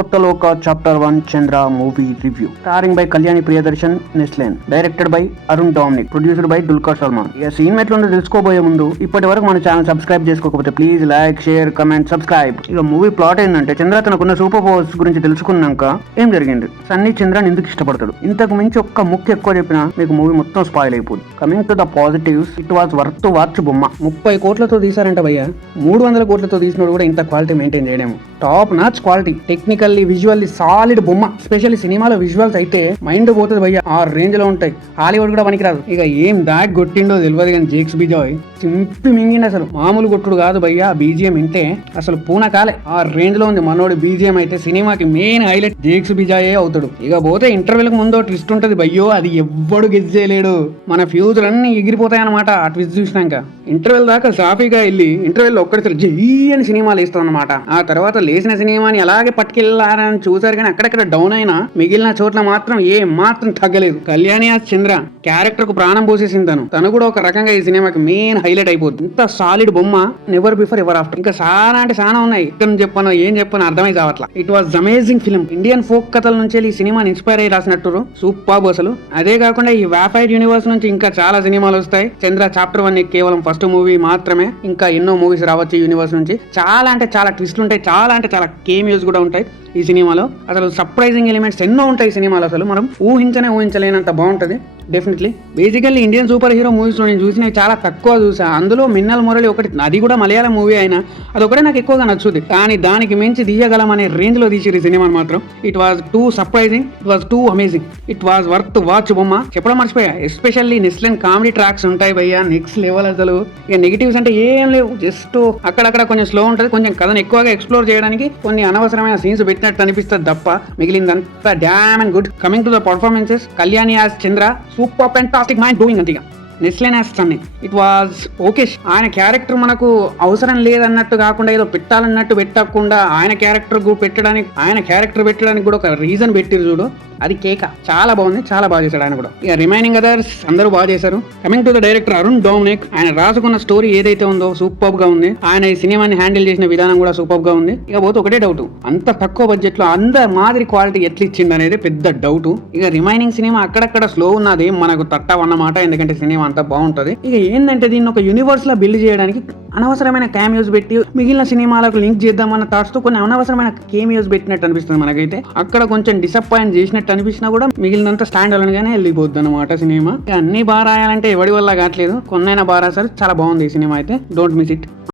కొత్త Lokah chapter 1 Chandra movie review starring by Kalyani Priyadarshan Naslen directed by Arun Dominic producer by Dulquer Salmaan. ఇక scene ఎట్లుందో తెలుసుకోబోయే ముందు ఇప్పటి వరకు మన ఛానల్ సబ్స్క్రైబ్ చేసుకోకపోతే please like share comment subscribe. ఇక మూవీ ప్లాట్ ఏంటంటే చంద్ర తనకున్న సూపర్ పవర్స్ గురించి తెలుసుకున్నాక ఏం జరిగింది, సన్నీ చంద్రని ఎందుకు ఇష్టపడతాడు, ఇంతకు మించి ఒక్క ముఖ్య ఎక్కువ చెప్పినా మీకు మూవీ మొత్తం స్పాయిల్ అయిపోతుంది. Coming to the positives, it was worth to watch. బొమ్మ 30 కోట్లతో తీసారంట భయ్య, 300 కోట్లతో తీసినోడు కూడా ఇంత క్వాలిటీ మెయింటైన్ చేయడము. Top notch quality, technically visually solid బొమ్మ. స్పెషల్లీ సినిమాలో విజువల్స్ అయితే మైండ్ పోతుంది భయ్య, ఆ రేంజ్ లో ఉంటాయి. హాలీవుడ్ కూడా పనికిరాదు. ఇక ఏం దాట్ కొట్టిండో తెలియదు కానీ జేక్స్ బిజాయ్ చింపి మింగిండి. అసలు మామూలు కొట్టుడు కాదు భయ్య, బీజిఎం ఇంటే అసలు పూనకాలే, ఆ రేంజ్ లో ఉంది మనోడి బీజిఎం అయితే. సినిమాకి మెయిన్ హైలైట్ జేక్స్ బిజాయే అవుతాడు. ఇక పోతే ఇంటర్వెల్ కు ముందు ట్విస్ట్ ఉంటది భయ్యో, అది ఎవ్వడు గెస్ చేయలేడు. మన ఫ్యూచర్ అన్ని ఎగిరిపోతాయి అనమాట ఆ ట్విస్ట్ చూసినాక. ఇంటర్వెల్ దాకా సాఫీగా వెళ్ళి ఇంటర్వెల్ ఒక్కడిసారి జై అని సినిమాలు వేస్తాం అనమాట. ఆ తర్వాత లేచిన సినిమాని అలాగే పట్టుకెళ్లారని చూసారు కానీ అక్కడక్కడ డౌన్ అయినా మిగిలిన చోట్ల మాత్రం ఏ మాత్రం తగ్గలేదు. కళ్యాణి చంద్ర క్యారెక్టర్ కు ప్రాణం పోసేసింది. తను కూడా ఒక రకంగా ఈ సినిమాకి మెయిన్ హైలైట్ అయిపోతుంది. ఇంత సాలిడ్ బొమ్మ నెవర్ బిఫోర్ ఎవర్ ఆఫ్టర్. ఇంకా చాలా అంటే చాలా ఉన్నాయి, ఇక్కడ చెప్పను ఏం చెప్పను అర్థమై కావట్లా. It was amazing film. Indian folk కథల నుంచి ఈ సినిమాని ఇన్స్పైర్ అయ్యి రాసినట్టు సూపర్ అసలు. అదే కాకుండా ఈ వ్యాపైడ్ యూనివర్స్ నుంచి ఇంకా చాలా సినిమాలు వస్తాయి. చంద్ర చాప్టర్ 1 కేవలం ఫస్ట్ మూవీ మాత్రమే, ఇంకా ఎన్నో మూవీస్ రావచ్చు ఈ యూనివర్స్ నుంచి. చాలా అంటే చాలా ట్విస్ట్లు ఉంటాయి, చాలా అంటే చాలా కేమియోస్ కూడా ఉంటాయి ఈ సినిమాలో. అసలు సర్ప్రైజింగ్ ఎలిమెంట్స్ ఎన్నో ఉంటాయి ఈ సినిమాలో, అసలు మనం ఊహించలేనంత బాగుంటది definitely. Basically Indian super hero movies లో నేను చూసినవి చాలా తక్కువ చూసా. అందులో మిన్నల్ మురళి ఒకటి, అది కూడా మలయాళం మూవీ అయినా అదొకటే నాకు ఎక్కువగా నచ్చుతుంది. కానీ దానికి మించి తీయగలం అనే రేంజ్ లో తీసిరు ఈ సినిమాని మాత్రం. It was two surprising, it was two amazing, it was worth watch. బొమ్మ చెప్పడం మర్చిపోయా, ఎస్పెషల్లీ నెస్లెన్ కామెడీ ట్రాక్స్ ఉంటాయి భయ్యా, నెక్స్ట్ లెవెల్ అసలు. ఇక నెగిటివ్స్ అంటే ఏం లేవు, జస్ట్ అక్కడక్కడ కొంచెం స్లో ఉంటుంది, కొంచెం కథను ఎక్కువగా ఎక్స్ప్లోర్ చేయడానికి కొన్ని అనవసరమైన సీన్స్ పెట్టినట్టు అనిపిస్తుంది తప్ప మిగిలిందంతా damn and good. Coming to the performances, Kalyani as Chandra super fantastic mind blowing అంతే. Naslen as Sunny it was okay. ఆయన క్యారెక్టర్ మనకు అవసరం లేదన్నట్టు కాకుండా ఏదో పెట్టాలన్నట్టు పెట్టకుండా ఆయన క్యారెక్టర్ పెట్టడానికి కూడా ఒక రీజన్ పెట్టిరు చూడు, అది కేక. చాలా బాగుంది, చాలా బాగా చేశాడు ఆయన కూడా. ఇక రిమైనింగ్ అదర్స్ అందరూ బాగా చేశారు. Coming to the director Arun Dominic, ఆయన రాసుకున్న స్టోరీ ఏదైతే ఉందో సూపర్ గా ఉంది. ఆయన ఈ సినిమాని హ్యాండిల్ చేసిన విధానం కూడా సూపర్ గా ఉంది. ఇక పోతే ఒకటే డౌట్, అంత తక్కువ బడ్జెట్ లో అంత మాదిరి క్వాలిటీ ఎట్లా ఇచ్చింది అనేది పెద్ద డౌట్. ఇక రిమైనింగ్ సినిమా అక్కడక్కడ స్లో ఉన్నది మనకు తట్టవన్నమాట, ఎందుకంటే సినిమా అంతా బాగుంటది. ఇక ఏంటంటే దీన్ని ఒక యూనివర్స్ లా బిల్డ్ చేయడానికి అనవసరమైన క్యామియోస్ పెట్టి మిగిలిన సినిమాలకు లింక్ చేద్దామన్న థాట్స్ తో కొన్ని అనవసరమైన కేమియోస్ పెట్టినట్టు అనిపిస్తుంది మనకైతే. అక్కడ కొంచెం డిసప్పాయింట్ చేసినట్టు అనిపించినా కూడా మిగిలినంత స్టాండ్ అలోన్ గానే వెళ్ళిపోద్ది అనమాట సినిమా. అన్ని బాగా రాయాలంటే ఎవడి వల్ల కావట్లేదు, కొన్నైనా బాగా రాశారు. చాలా బాగుంది ఈ సినిమా అయితే, డోంట్ మిస్ ఇట్.